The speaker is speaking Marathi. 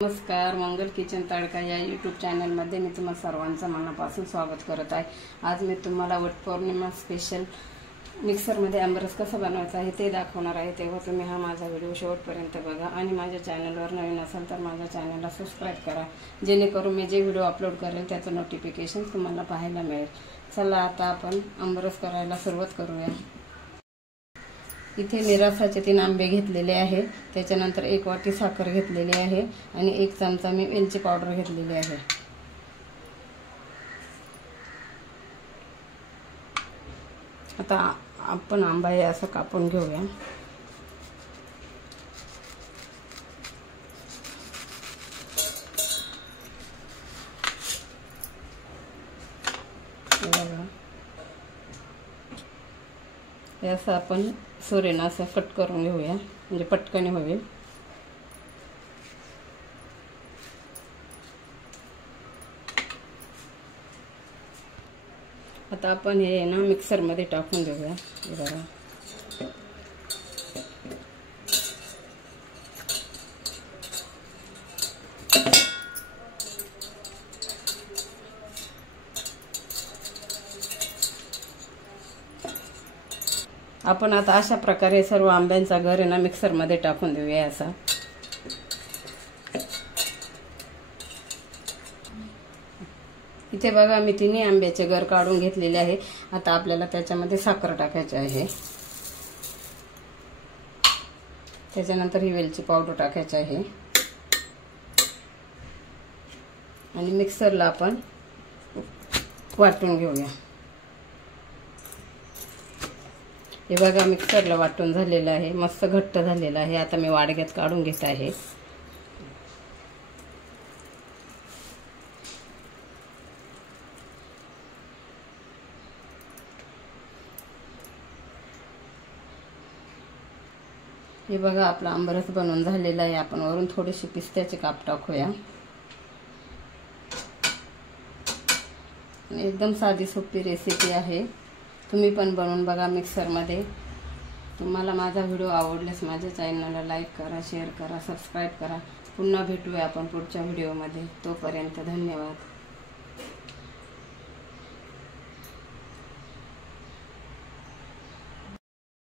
नमस्कार, मंगल किचन तडका या यूट्यूब चॅनलमध्ये मी तुम्हा सर्वांचं मनापासून स्वागत करत आहे। आज मी तुम्हाला वटपौर्णिमा स्पेशल मिक्सरमध्ये आंबरस कसा बनवायचा आहे ते दाखवणार आहे। तेव्हा तुम्ही हा माझा व्हिडिओ शेवटपर्यंत बघा आणि माझ्या चॅनलवर नवीन असाल तर माझ्या चॅनलला सबस्क्राइब करा, जेणेकरून मी जे व्हिडिओ अपलोड करेल त्याचं नोटिफिकेशन तुम्हाला पाहायला मिळेल। चला आता आपण आंबरस करायला सुरुवात करूया। इथे निरासाचे 3 आंबे घेतलेले आहे, त्याच्यानंतर 1 वाटी साखर घेतलेली आहे आणि 1 चमचा मी वेलची पावडर घेतलेली आहे। आता आपण आंबा हे असं कापून घेऊया। हे असं आपण सुरेनं असं कट करून घेऊया, म्हणजे पटकन होईल। आता आपण हे ना मिक्सर मध्ये टाकून देऊया। हे बघा, आपण आता अशा प्रकारे सर्व आंब्यांचा गर आहे ना मिक्सर मध्ये टाकून देऊया। असा इथे बघा मी 3 आंब्याचे गर काढून घेतलेले आहे। आता आपल्याला त्याच्यामध्ये साखर टाकायची आहे, त्याच्यानंतर ही वेलची पावडर टाकायची आहे आणि मिक्सरला आपण वाटून घेऊया। हे बघा मिक्सरला वाटून झालेलं आहे, मस्त घट्ट झालेलं आहे। आता मी वाडग्यात काढून घेत आहे। हे बघा आपला आंबरस बनवून झालेला आहे। आपण वरून थोडेसे पिस्त्याचे काप टाकूया। एकदम साधी सोपी रेसिपी आहे, तुम्ही पण बनवून बघा मिक्सरमध्ये। तुम्हाला माझा व्हिडिओ आवडल्यास माझ्या चॅनलला लाईक करा, शेअर करा, सबस्क्राइब करा। पुन्हा भेटूया आपण पुढच्या व्हिडिओमध्ये। तोपर्यंत धन्यवाद।